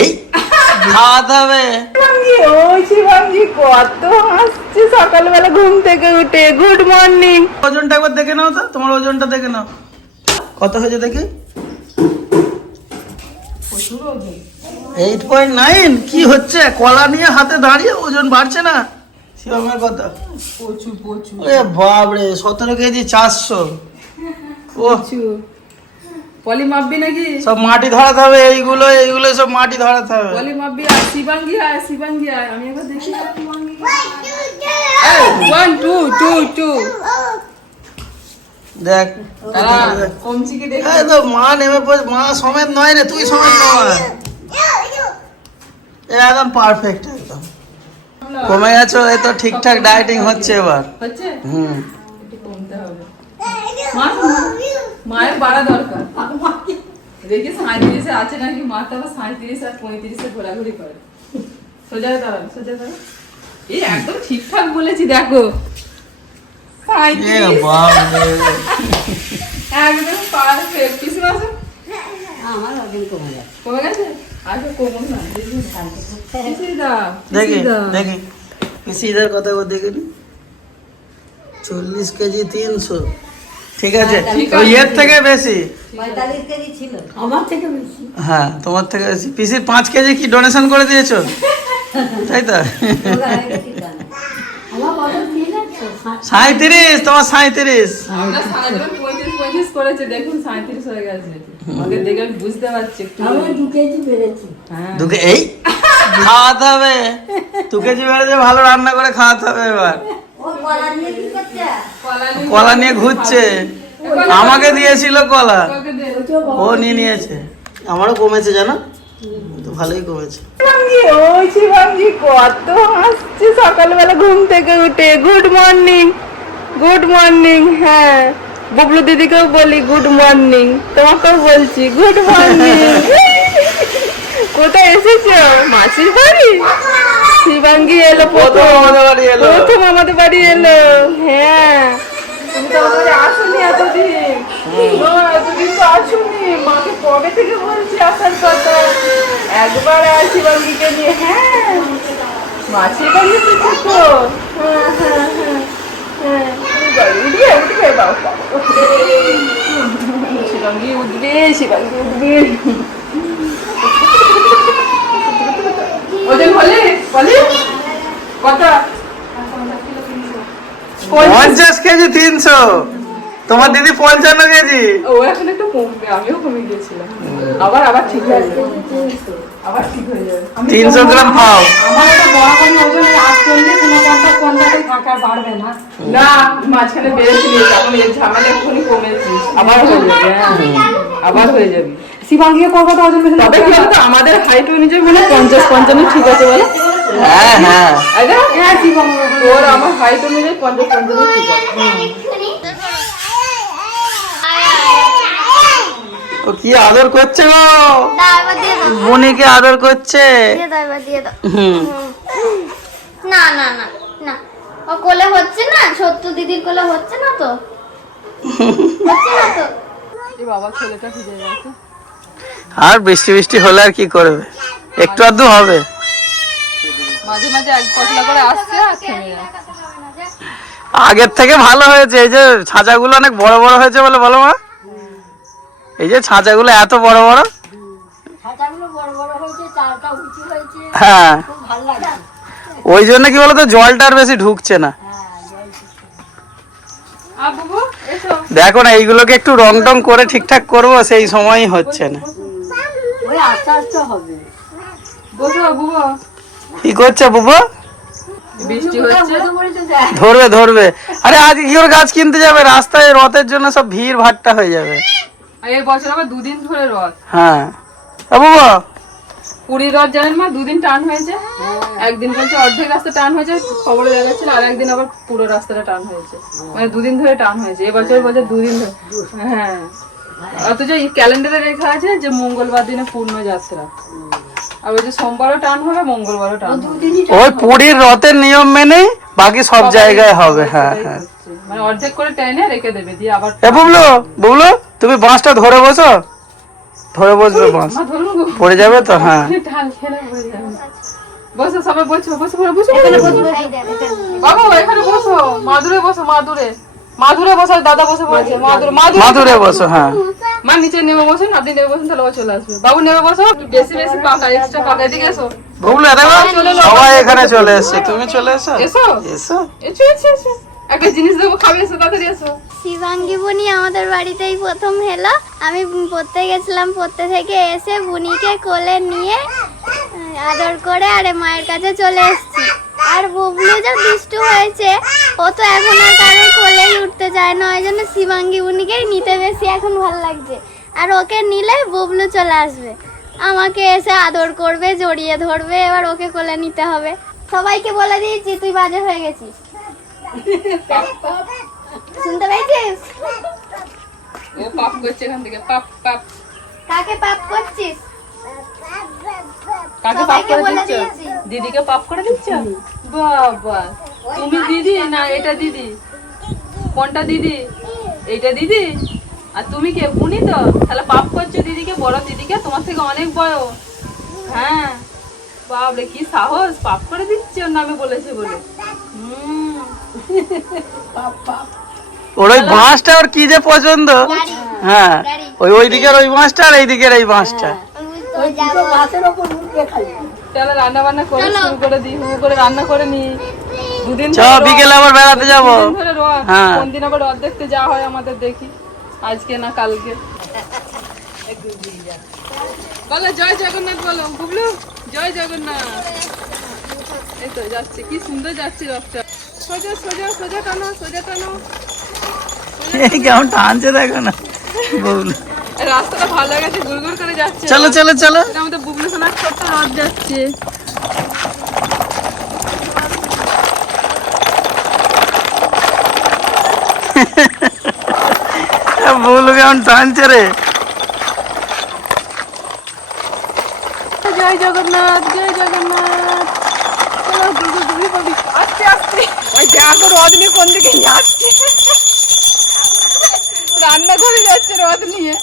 এই? কত সকালবেলা ঘুম থেকে মর্নিং ওজনটা একবার দেখে নাও তো, তোমার ওজনটা দেখে নাও। কত হয়েছে দেখি? এইট পয়েন্ট নাইন কি হচ্ছে? কলা নিয়ে হাতে দাঁড়িয়ে ওজন বাড়ছে না? শিবমের কত প্রচুর প্রচুর এ বাপরে, সতেরো কেজি চারশো। ও পলি মাপবি নাকি? সব মাটি ধরাতে হবে এইগুলো এইগুলো সব মাটি ধরাতে হবে। পলি মাপবি আর শিবাঙ্গি আয় শিবাঙ্গি আয় আমি একবার দেখি। ওয়ান টু টু টু দেখ কমচিকে দেখি। তো মা নেমে পড়ে মা সমেত নয় রে তুই সমেত নয়। একদম পারফেক্ট একদম। কমে গেছো এই তো ঠিকঠাক ডায়েটিং হচ্ছে এবার। হচ্ছে? হুম। কমতে হবে। মা মায়ের বাড়া দরকার। দেখি সাঁত্রিশে আছে নাকি মা তো আবার সাঁত্রিশ আর পঁয়ত্রিশে ঘোরাঘুরি করে। সোজা দাঁড়ান সোজা দাঁড়ান এই একদম ঠিকঠাক বলেছি দেখো। একদম পারফেক্ট কিছু আমার ওজন কমে যাচ্ছে কমে গেছে আচ্ছা কমুন না দেখি দেখি। বল চল্লিশ কেজি তিনশো। ঠিক আছে? ওই। এর থেকে বেশি? পঁয়তাল্লিশ কেজি ছিল। আমার থেকে বেশি। হ্যাঁ তোমার থেকে বেশি। পিসির পাঁচ কেজি কি ডোনেশন করে দিয়েছ? তাই তো? সাঁত্রিশ তোমার সাঁত্রিশ হয়ে হ্যাঁ। এই? খাওয়াতে হবে। দু কেজি বেড়েছে ভালো রান্না করে খাওয়াতে হবে এবার। কলা নিয়ে কি করছে? কলা নিয়ে কলা নিয়ে ঘুরছে। আমাকে দিয়েছিল কলা। ও নিয়ে নিয়েছে। আমারও কমেছে জানো? তো ভালোই কমেছে। শিবাঙ্গি ওই শিবাঙ্গি কত হাসছে। সকালবেলা ঘুম থেকে উঠে গুড মর্নিং গুড মর্নিং হ্যাঁ। বুবলু দিদিকেও বলি গুড মর্নিং তোমাকেও বলছি গুড মর্নিং কোথায় এসেছ? মাসির বাড়ি? শিবাঙ্গি এলো প্রথম। আমাদের বাড়ি এলো। প্রথম আমাদের বাড়ি এলো। হ্যাঁ। তুমি তো আমাদের আসনি এতদিন। না, এতদিন তো আসনি। মাকে কবে থেকে বলছি আসার কথা? একবার আর শিবাঙ্গিকে নিয়ে। হ্যাঁ। হ্যাঁ হ্যাঁ হ্যাঁ হ্যাঁ। উঠবে উঠবে বাবা। উঠবে শিবাঙ্গি উঠবে শিবাঙ্গি উঠবে। ওদের বলে? কত? পঞ্চাশ কেজি। তিনশো। তোমার দিদি পঞ্চান্ন কেজি। ও এখন একটু কমবে আমিও কমে গিয়েছিলাম। আবার আবার ঠিক হয়ে যাবে। আবার ঠিক হয়ে যাবে। তিনশো গ্রাম পাও আমার একটা বরাবরই ওজন ওই আটচল্লিশ উনপঞ্চাশ পঞ্চাশে থাকা বাড়বে না। না মাঝখানে বেড়েছিলি এখন এর ঝামেলা এক্ষুনি কমেছিস আবার হয়ে যাবে হ্যাঁ। আবার হয়ে যাবে। শিবাঙ্গিকে করব তো ওজন বেশি তবে কি আমাদের হাইট অনুযায়ী মানে পঞ্চাশ পঞ্চান্ন ঠিক আছে বলে? হ্যাঁ হ্যাঁ। শিবাঙ্গি তোর আমার হাইট অনুযায়ী পঞ্চাশ পঞ্চান্ন ঠিক ও কি আদর করছে গো? বোনিকে আদর করছে। দিয়ে দাও এবার দিয়ে দাও হুম। না না না না। ও কোলে হচ্ছে না দিদির কোলে হচ্ছে না তো? হচ্ছে না তো? বাবা ছেলেটা ভিজে গেছে আর বৃষ্টি বৃষ্টি হলে আর কি করবে? একটু আধটু হবে। মাঝে মাঝে এক পশলা করে আসছে আর থেমে যাচ্ছে। আগের থেকে ভালো হয়েছে এই যে ছাঁচাগুলো অনেক বড় বড় হয়েছে বলে বলো মা। এই যে ছাঁচাগুলো এত বড় বড়। খাঁচাগুলো বড় বড় হয়েছে চালটা উঁচু হয়েছে। হ্যাঁ। খুব ভালো লাগছে। ওই জন্য কি বলতো জলটা আর বেশি ঢুকছে না। দেখো না এইগুলোকে একটু রং টং করে ঠিকঠাক করব সেই সময়ই হচ্ছে না। ওই আস্তে আস্তে হবে। বসো বুবু। কি করছে বুবো? ধরবে ধরবে। আরে কি গাছ কিনতে যাবে রাস্তায় রথের জন্য সব ভিড় ভাট্টা হয়ে যাবে। এই বছর আবার দুদিন ধরে রথ। হ্যাঁ। পুরীর রথ জানেন মা দুদিন টান হয়েছে। একদিন বলছে অর্ধেক রাস্তা টান হয়েছে খবরে দেখাচ্ছিল আর একদিন আবার পুরো রাস্তাটা টান হয়েছে। মানে দুদিন ধরে টান হয়েছে এবছর বলছে দুদিন ধরে। হ্যাঁ। অথচ এই ক্যালেন্ডারে লেখা আছে যে মঙ্গলবার দিনে পূর্ণ যাত্রা আর বলছে সোমবারও টান হবে মঙ্গলবারও টান ওই পুরীর রথের নিয়ম মেনেই বাকি সব জায়গায় হবে হ্যাঁ হ্যাঁ। মানে অর্ধেক করে টেনে রেখে দেবে দিয়ে আবার এ বুবলু বুবলু তুমি বাঁশটা ধরে বসো। ধরে বসবে বাঁশ। পড়ে যাবে তো হ্যাঁ। ঢাল খেলে পড়ে যাবে। বসো সবাই বসো বসো বসো বসো এই দেখ, এটা বাবু এখানে বসো মাদুরে বসো মাদুরে মাদুরে বসো দাদা বসে বলছে বসো হ্যাঁ। মা নিচে নেমে বসুন আপনি নেমে বসুন তাহলে ও চলে আসবে। বাবু নেমে বসো বেশি বেশি পাকা এক্সট্রা পাকা এদিকে এসো। এরে বাবা, সবাই এখানে চলে এসছে। তুমি চলে এসো? এসো? এসো। এসো এসো এসো। একটা জিনিস দেবো খাবে এসো তাড়াতাড়ি এসো। শিবাঙ্গী বুনি আমাদের বাড়িতেই প্রথম এলো। আমি পড়তে গেছিলাম পড়তে থেকে এসে বুনিকে কোলে নিয়ে আদর করে আরে মায়ের কাছে চলে এসেছি। আর বুবলু যা দুষ্টু হয়েছে ও তো এখন আর কারোর কোলেই উঠতে চায় না ওই জন্য শিবাঙ্গী বুনিকেই নিতে বেশি এখন ভালো লাগছে। আর ওকে নিলে বুবলু চলে আসবে। আমাকে এসে আদর করবে জড়িয়ে ধরবে এবার ওকে কোলে নিতে হবে। সবাইকে বলে দিয়েছি তুই বাজে হয়ে গেছিস। শুনতে পেয়েছিস? ও পাপ করছে এখান থেকে পাপ পাপ। কাকে পাপ করছিস? কাকে পাপ করে দিচ্ছ? দিদিকে পাপ করে দিচ্ছ? বাবা তুমি দিদি না এটা দিদি? কোনটা দিদি? এইটা দিদি? আর তুমি কে? বুনি তো? তাহলে পাপ করছ দিদিকে বড় দিদিকে? তোমার থেকে অনেক বড়। হ্যাঁ। বাবরে কি সাহস? পাপ করে দিচ্ছি ওর নামে বলেছে বলে। হুম। ওর ওই বাঁশটা ওর কি যে পছন্দ? হ্যাঁ। ওই ওই দিকের ওই বাঁশটা আর এই দিকের এই বাঁশটা। ওই যাব। তাহলে রান্না বান্না করে শুরু করে দিই করে রান্না করে নি দুদিন চ বিকেলে আবার বেড়াতে যাব। হ্যাঁ। কোন দিন আবার রথ দেখতে যাওয়া হয় আমাদের দেখি। আজকে না কালকে। বলো জয় জগন্নাথ বলো বুবলু জয় জগন্নাথ। এই তো যাচ্ছে কি সুন্দর যাচ্ছে রথটা। সোজা সোজা সোজা টানো সোজা টানো। এই কেমন টানছে দেখো না বুবলু। রাস্তাটা ভালো গেছে গুড়গুড় করে যাচ্ছে চলো চলো চলো। আমাদের বুবলু সোনার ছোট্ট রথ যাচ্ছে বুবলু কেমন টানছে রে। জয় জগন্নাথ জয় জগন্নাথ। আস্তে আস্তে রথ নিয়ে কোন দিকে যাচ্ছে? রান্না করে যাচ্ছে রথ নিয়ে।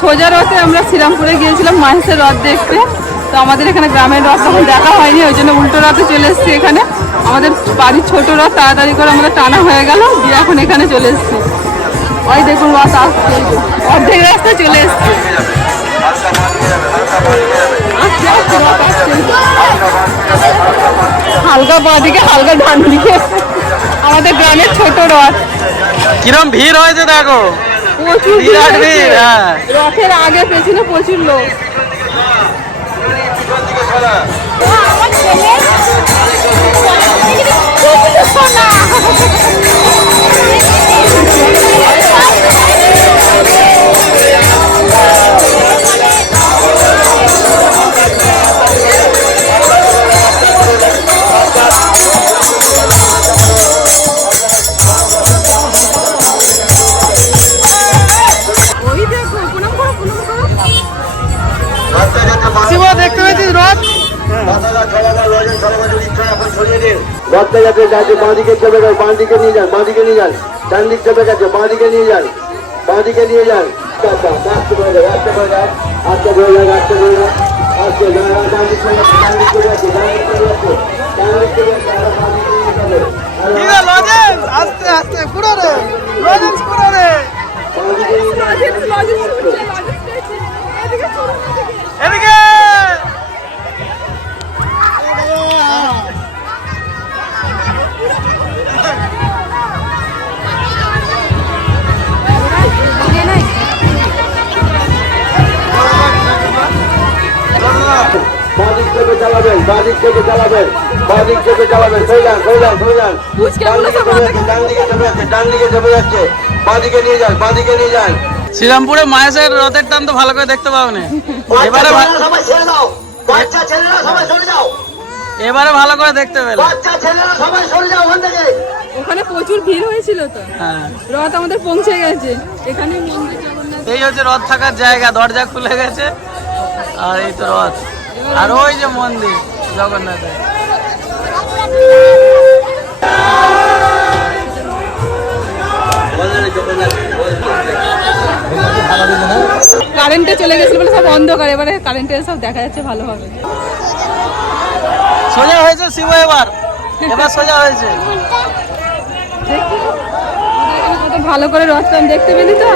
সোজা রথে আমরা শ্রীরামপুরে গিয়েছিলাম মাহেশের রথ দেখতে। আমাদের এখানে গ্রামের রথ তখন দেখা হয়নি ওই জন্য উল্টো রথে চলে এসেছি এখানে। আমাদের বাড়ির ছোট রথ তাড়াতাড়ি করে আমাদের টানা হয়ে গেল দিয়ে এখন এখানে চলে এসেছি। ওই দেখুন রথ আসছে। অর্ধেক রাস্তা চলে এসেছি। হালকা বাঁ দিকে হালকা ডান দিকে আমাদের গ্রামের ছোট রথ। কিরম ভিড় হয়েছে দেখো। প্রচুর হ্যাঁ। রথের আগে পেছনে প্রচুর লোক। রথটা যাতে যাচ্ছে বাঁদিকে চেপে গেছে বাঁদিকে নিয়ে যান বাঁদিকে নিয়ে যান ডান দিক চেপে গেছে বাঁদিকে নিয়ে যান বাঁদিকে নিয়ে যান আচ্ছা আস্তে করে যান আস্তে করে যান আস্তে করে যান আস্তে করে যান আস্তে ডান দিক চলে যাচ্ছে ডান দিক চলে যাচ্ছে ডান দিক চলে যাচ্ছে ডান দিক চলে যাচ্ছে আর বাঁদিকে নিয়ে যাবে রে লজেন্স আস্তে আস্তে পুরো রে লজেন্স পুরো রে বাঁদিকে নিয়ে যান চালাবেন বাঁদিক চেপে চালাবেন সই যান যান ডান দিকে সব চেপে যাচ্ছে ডান দিকে চেপে যাচ্ছে ডান দিকে যাচ্ছে। বাঁদিকে নিয়ে যান বাঁদিকে নিয়ে যান। শ্রীরামপুরে মায়ের রথের টান তো ভালো করে দেখতে পাও না এবারে সবাই ছেড়ে দাও বাচ্চা ছেলেরা সবাই চলে যাও। এবারে ভালো করে দেখতে পেলে। বাচ্চা ছেলেরা সবাই সরে যাও ওখান থেকে। ওখানে প্রচুর ভিড় হয়েছিল তো। হ্যাঁ। রথ আমাদের পৌঁছে গেছে। এখানে এই হচ্ছে রথ থাকার জায়গা দরজা খুলে গেছে। আর এই তো রথ। আর ওই যে মন্দির। জগন্নাথের কারেন্টে চলে গেছিল বলে সব অন্ধকার এবারে কারেন্টে সব দেখা যাচ্ছে ভালোভাবে সোজা হয়েছে শিব এবার। এবার সোজা হয়েছে। ভালো করে রথটা দেখতে পেলি তো?